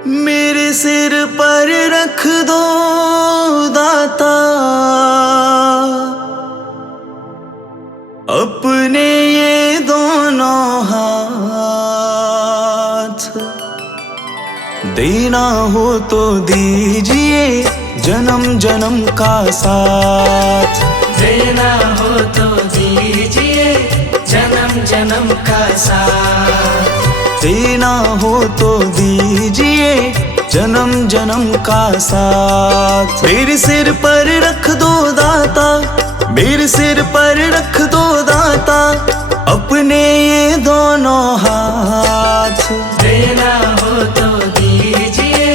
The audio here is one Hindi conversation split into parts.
मेरे सिर पर रख दो दाता अपने ये दोनों हाथ। देना हो तो दीजिए जन्म जन्म का साथ। देना हो तो दीजिए जन्म जन्म का साथ। देना हो तो दीजिए जन्म जन्म का साथ। मेरे सिर पर रख दो दाता, मेरे सिर पर रख दो दाता अपने ये दोनों हाथ। देना हो तो दीजिए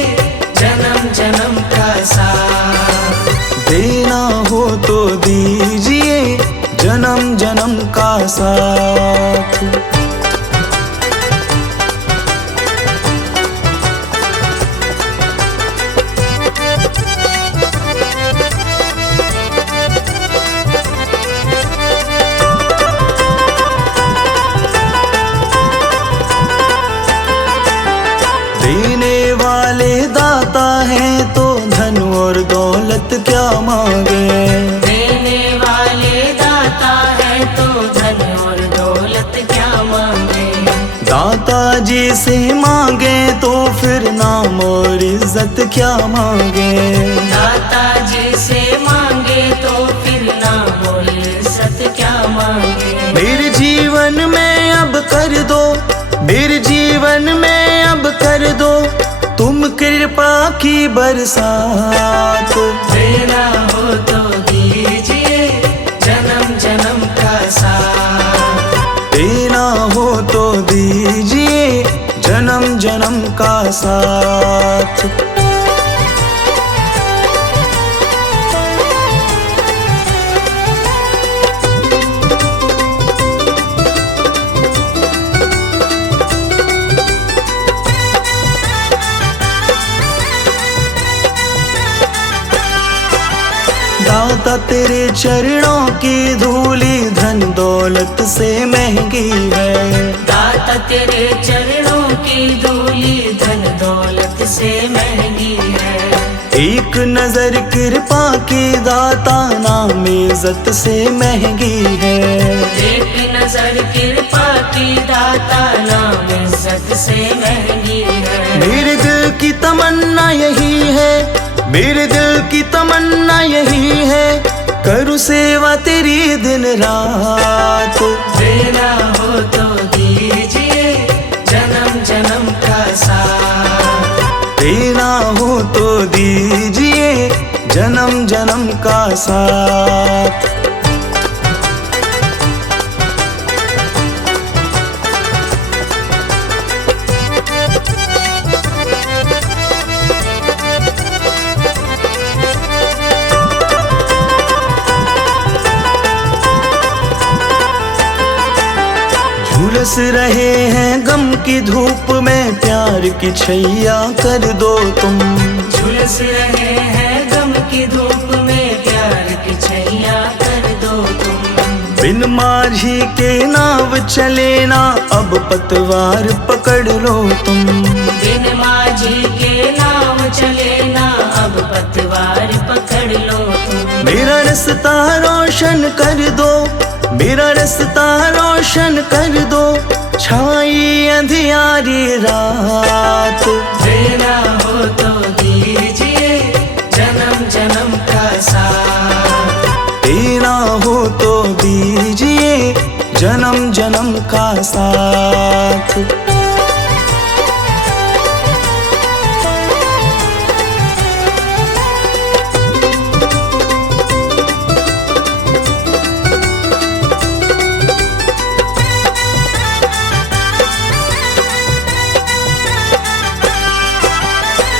जन्म जन्म का साथ। देना हो तो दीजिए जन्म जन्म का साथ। देने वाले दाता हैं तो धन और दौलत क्या मांगे। देने वाले दाता है तो धन और दौलत क्या मांगे। दाता जी से मांगे तो फिर नाम और इज्जत क्या मांगे। दाता जी से मांगे तो फिर नाम और इज्जत क्या मांगे। मेरे जीवन में अब कर दो, मेरे जीवन में अब कर दो तुम कृपा की बरसात। देना हो तो दीजिए जन्म जन्म का साथ। देना हो तो दीजिए जन्म जन्म का साथ। दाता तेरे चरणों की धूली धन दौलत से महंगी है। दाता तेरे चरणों की धूली धन दौलत से महंगी है। एक नजर कृपा की दाता नाम इज्जत से महंगी है। एक नजर कृपा की दाता नाम इज्जत से महंगी है। मेरे दिल की तमन्ना यही है, मेरे दिल की तमन्ना यही है करूँ सेवा तेरी दिन रात। देना हो तो दीजिए जन्म जन्म का साथ। देना हो तो दीजिए जन्म जन्म का साथ। झुलस रहे हैं गम की धूप में प्यार की छैया कर दो तुम। झुलस रहे हैं गम की धूप में प्यार की छैया कर दो तुम। बिन माझी के नाव चले ना अब पतवार पकड़ लो तुम। बिन माझी के नाव चले ना अब पतवार पकड़ लो तुम। मेरा रास्ता रोशन कर दो, मेरा रास्ता रोशन कर दो छाई अंधियारी रात। देना हो तो दीजिए जन्म जन्म का साथ। देना हो तो दीजिए जन्म जन्म का साथ।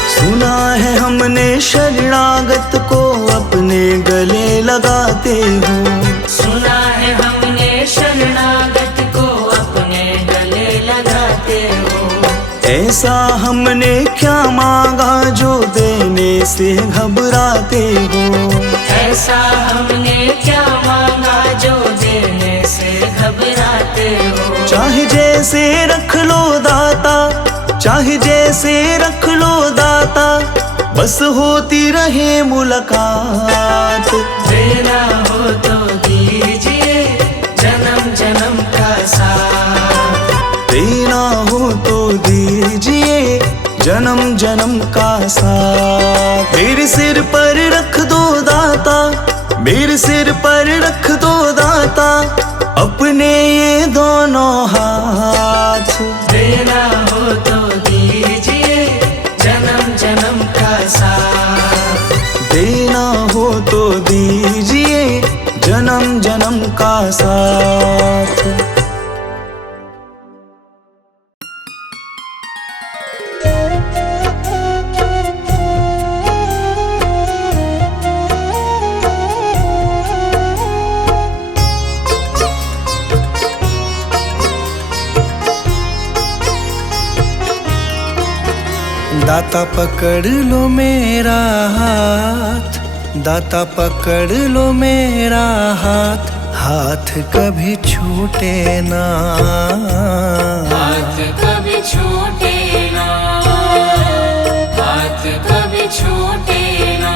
सुना है हमने शरणागत को अपने गले लगाते हो। सुना है हमने शरणागत को अपने गले लगाते हो। ऐसा हमने क्या मांगा जो देने से घबराते हो। ऐसा हमने क्या मांगा जो देने से घबराते हो। चाहे जैसे रख लो दाता, चाहे जैसे रख लो दाता, बस होती रहे मुलाकात। देना हो तो दीजिए जन्म जन्म का साथ, देना हो तो दीजिए जन्म जन्म का साथ। मेरे सिर पर रख दो दाता, मेरे सिर पर रख दो दाता, अपने ये दोनों हाथ। देना हो तो दीजिए जन्म जन्म का साथ, देना हो तो दीजिए जन्म जन्म का साथ। दाता पकड़ लो मेरा हाथ, दाता पकड़ लो मेरा हाथ, हाथ कभी छूटे ना, हाथ कभी छूटे ना, हाथ कभी छूटे ना।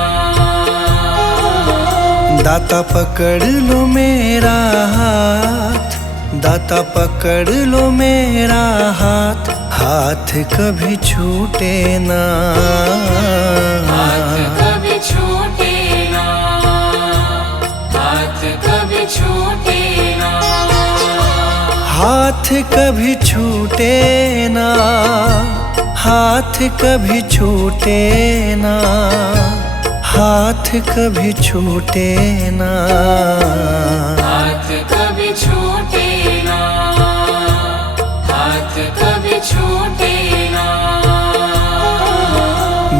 दाता पकड़ लो मेरा हाथ, दाता पकड़ लो मेरा हाथ, हाथ कभी छूटे ना, हाथ कभी छूटे ना, हाथ कभी छूटे ना। हाथ कभी छूटे ना, हाथ कभी छूटे ना, हाथ कभी छूटे ना, हाथ कभी छूटे ना, हाथ कभी छूटे ना।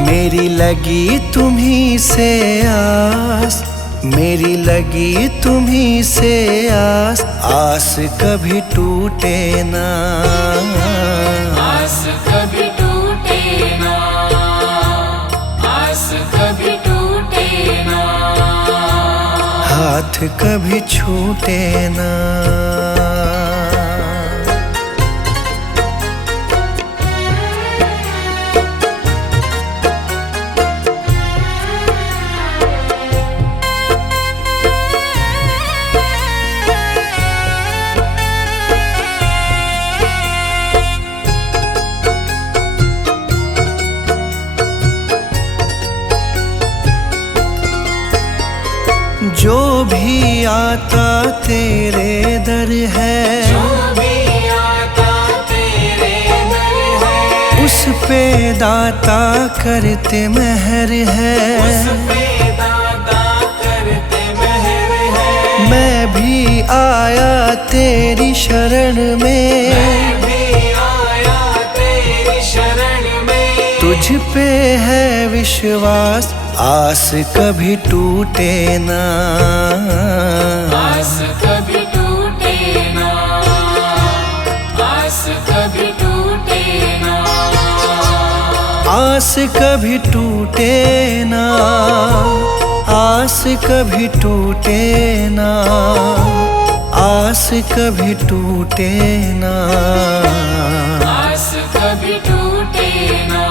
मेरी लगी तुम्हीं से आस, मेरी लगी तुम्हीं से आस, आस कभी टूटे ना, आस कभी टूटे ना, आस कभी टूटे ना। हाथ कभी छूटे ना। जो भी आता तेरे दर है, जो भी आता तेरे दर है, उस पे दाता करते मेहर है, उस पे दाता करते मेहर है। मैं भी आया तेरी शरण में, मैं भी आया तेरी शरण में, तुझ पे है विश्वास, आस कभी टूटे ना, आस कभी टूटे ना, आस कभी टूटे ना। आस कभी टूटे ना, आस कभी टूटे ना, आस कभी टूटे ना, आस कभी टूटे ना,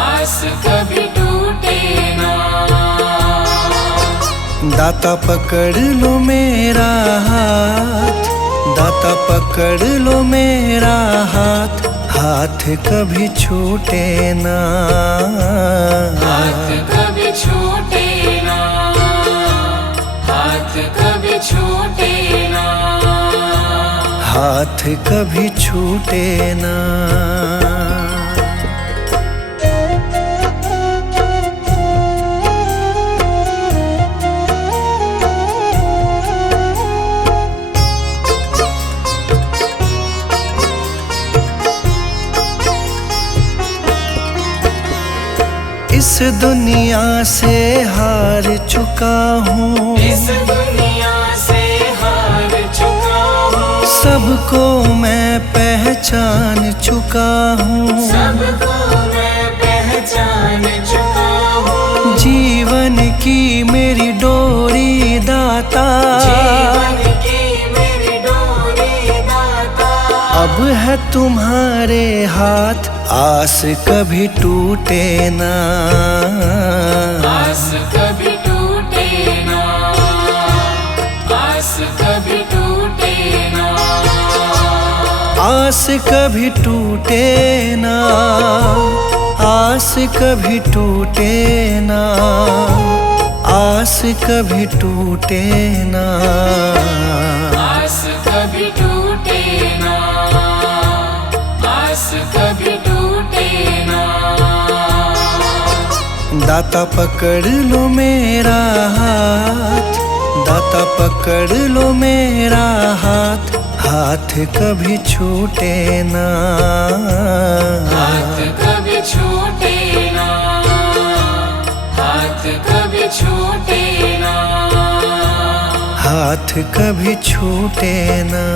आस कभी टूटे ना। दाता पकड़ लो मेरा हाथ, दाता पकड़ लो मेरा हाथ, हाथ कभी छूटे ना, हाथ कभी छूटे ना, हाथ कभी छूटे ना। हाथ कभी छूटे ना। इस दुनिया से हार चुका हूँ, इस दुनिया से हार चुका हूँ, सबको मैं पहचान चुका हूँ, सबको मैं पहचान चुका हूँ। जीवन की मेरी डोरी दाता, जीवन की मेरी डोरी दाता, अब है है तुम्हारे हाथ, आस कभी टूटे ना। आस कभी टूटे ना, आस कभी टूटे ना, आस कभी टूटे ना, आस कभी टूटे ना, आस कभी टूटे ना, आस कभी टूटे ना, आस कभी टूटे ना। दाता पकड़ लो मेरा हाथ, दाता पकड़ लो मेरा हाथ, हाथ कभी छूटे ना। हाथ कभी छूटे ना, हाथ कभी छूटे ना, हाथ कभी छूटे ना।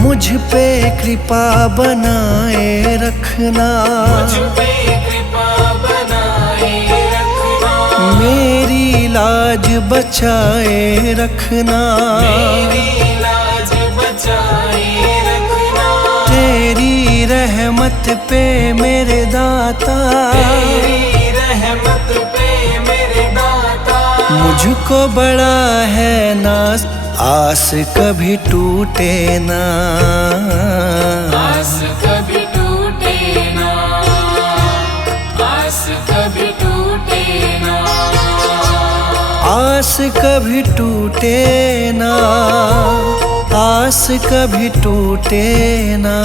मुझ पे कृपा बनाए रखना, मुझ पे कृपा बनाए रखना, मेरी लाज बचाए रखना, मेरी लाज बचाए रखना, तेरी रहमत पे मेरे दाता, तेरी रहमत पे मेरे दाता। मुझको बड़ा है नाज, आस कभी टूटे ना। आस कभी टूटे ना, आस कभी टूटे ना, आस कभी टूटे ना, आस कभी टूटे ना,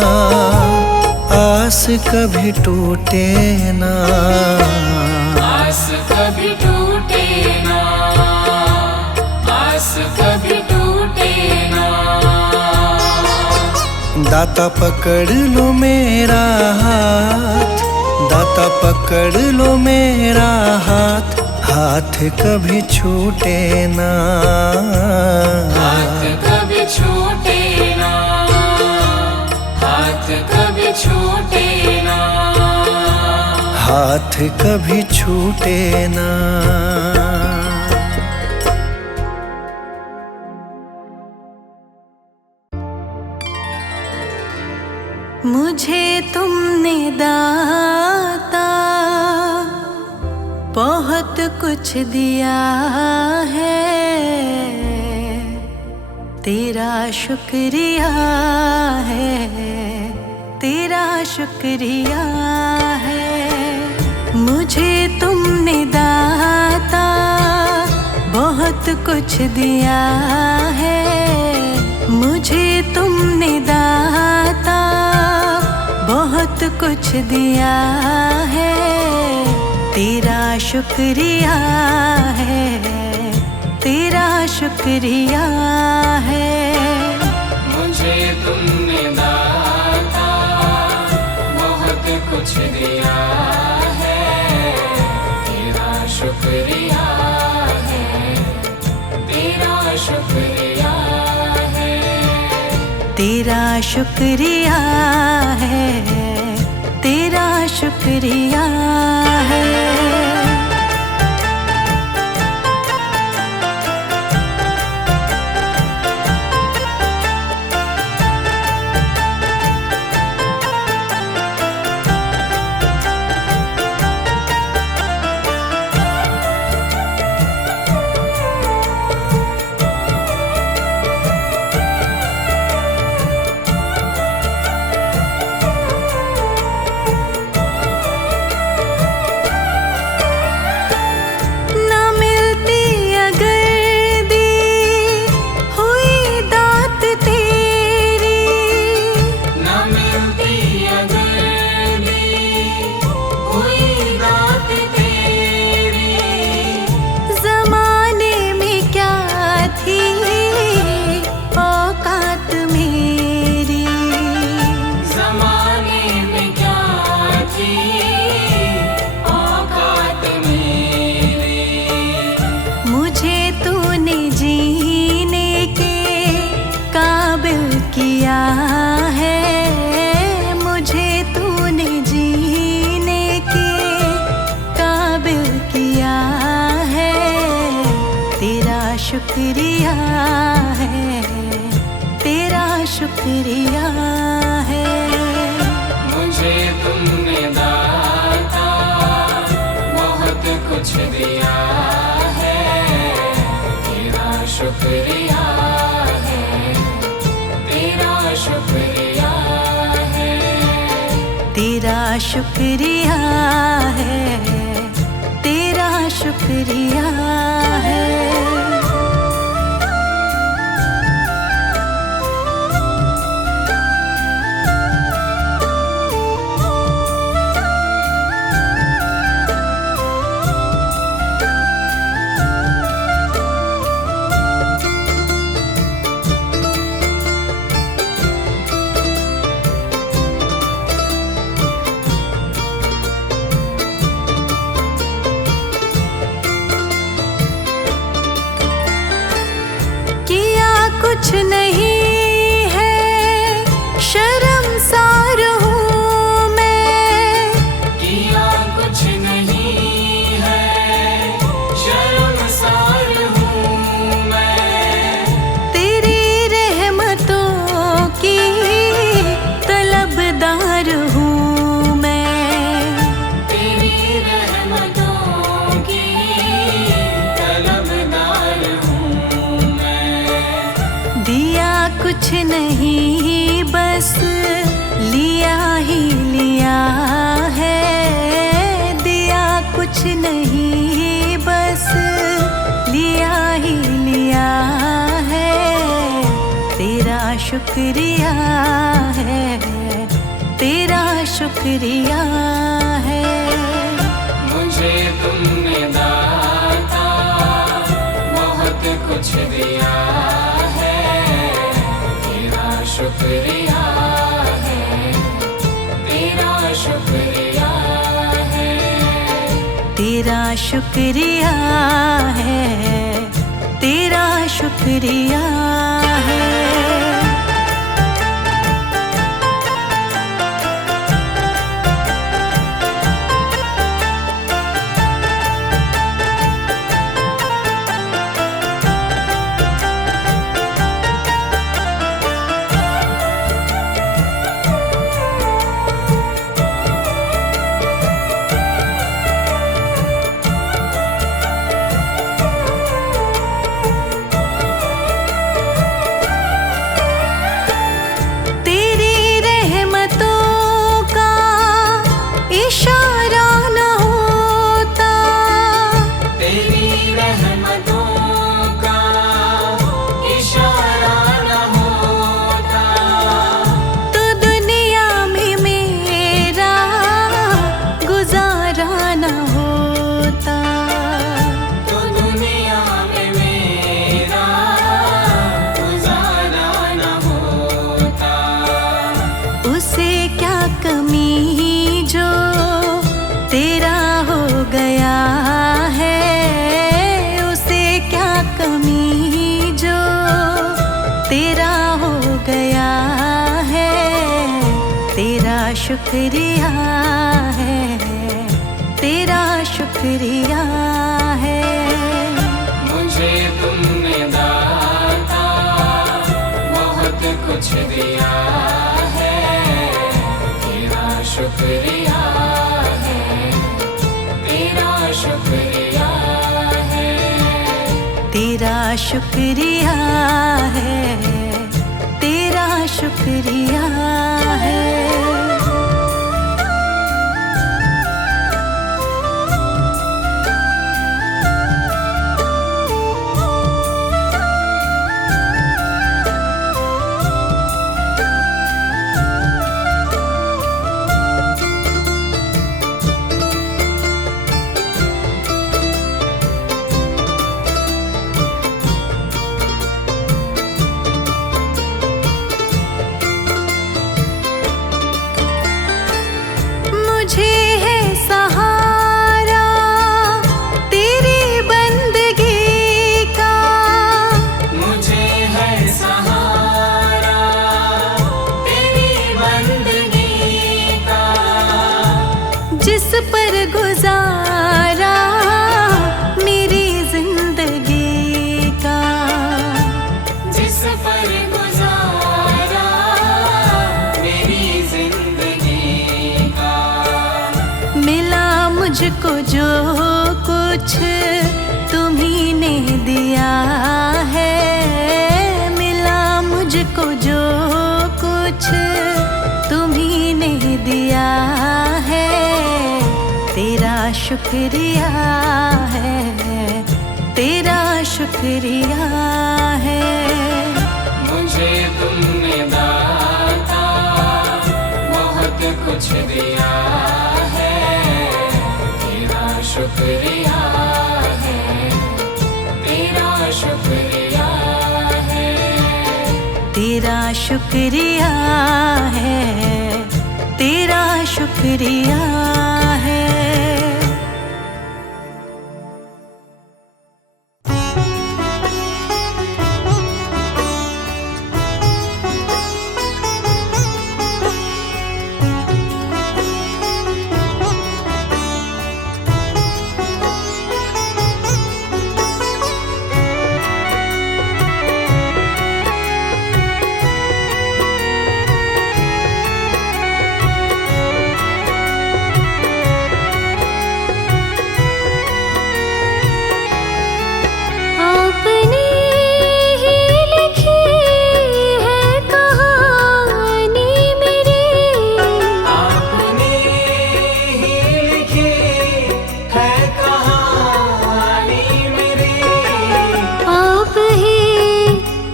आस कभी टूटे ना, आस कभी टूटे ना, आस कभी टूटे ना। दाता पकड़ लो मेरा हाथ, दाता पकड़ लो मेरा हाथ, हाथ कभी छूटे ना। हाथ कभी छूटे ना, हाथ कभी छूटे ना, हाथ कभी छूटे ना। मुझे तुमने दाता बहुत कुछ दिया है, तेरा शुक्रिया है, तेरा शुक्रिया है। मुझे तुमने दाता बहुत कुछ दिया है, मुझे तुमने दाता बहुत कुछ दिया है, तेरा शुक्रिया है, तेरा शुक्रिया है। मुझे तुमने दाता बहुत कुछ दिया है, तेरा शुक्रिया है, तेरा शुक्रिया है, तेरा शुक्रिया है, तेरा शुक्रिया है। शुक्रिया है, तेरा शुक्रिया है। मुझे तुमने दाता बहुत कुछ दिया है, तेरा शुक्रिया है, तेरा शुक्रिया है, तेरा शुक्रिया है, तेरा शुक्रिया है। कुछ नहीं है शर्मसार हूँ मैं, किया कुछ नहीं है शर्मसार हूँ मैं, तेरी रहमतों की तलबदार हूँ मैं, तेरी रहमतों की तलबदार हूँ मैं। दिया कुछ नहीं बस लिया ही लिया है, दिया कुछ नहीं बस लिया ही लिया है, तेरा शुक्रिया है, तेरा शुक्रिया है। मुझे तुमने दाता बहुत कुछ दिया शुक्रिया है, तेरा शुक्रिया है, तेरा शुक्रिया है, तेरा शुक्रिया है। शुक्रिया है, तेरा शुक्रिया है। मुझे तुमने दाता बहुत कुछ दिया है, तेरा शुक्रिया है, तेरा शुक्रिया है, तेरा शुक्रिया है, तेरा शुक्रिया है। जो कुछ तुम्ही ने दिया है, मिला मुझको जो कुछ तुम्ही ने दिया है, तेरा शुक्रिया है, तेरा शुक्रिया है। मुझे तुमने दाता बहुत कुछ दिया है, तेरा शुक्रिया है, तेरा शुक्रिया है, तेरा शुक्रिया है, तेरा शुक्रिया है।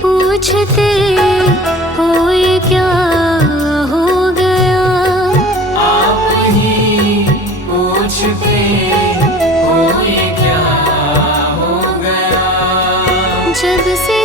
पूछते हो ये क्या हो गया, आप ही पूछते हो ये क्या हो गया। जब से